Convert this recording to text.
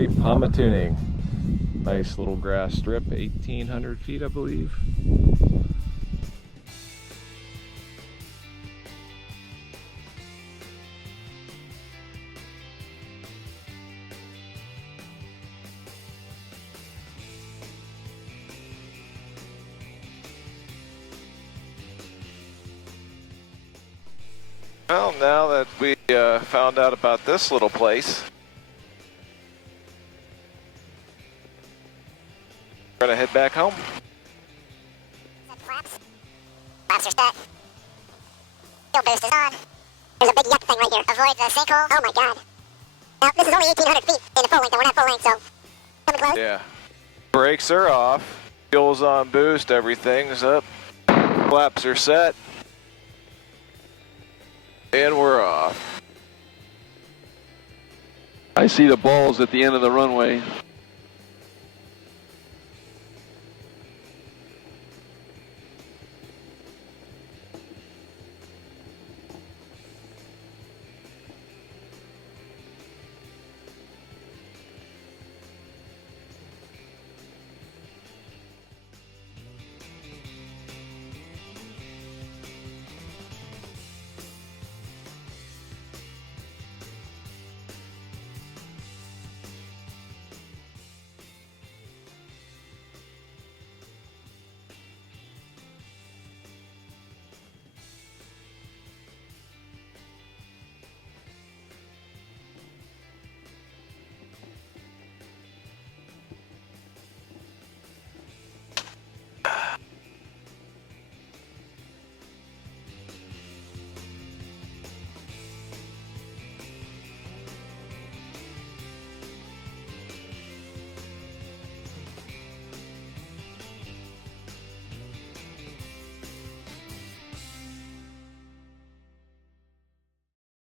Prairie Pomatuning. Nice little grass strip, 1,800 feet, I believe. Well, now that we found out about this little place, we're gonna head back home. Flaps. Flaps are set. Fuel boost is on. There's a big yuck thing right here. Avoid the sinkhole. Oh my god. Now, this is only 1,800 feet in the full length, and we're not full length, so coming close. Yeah. Brakes are off. Fuel's on boost. Everything's up. Flaps are set. And we're off. I see the balls at the end of the runway.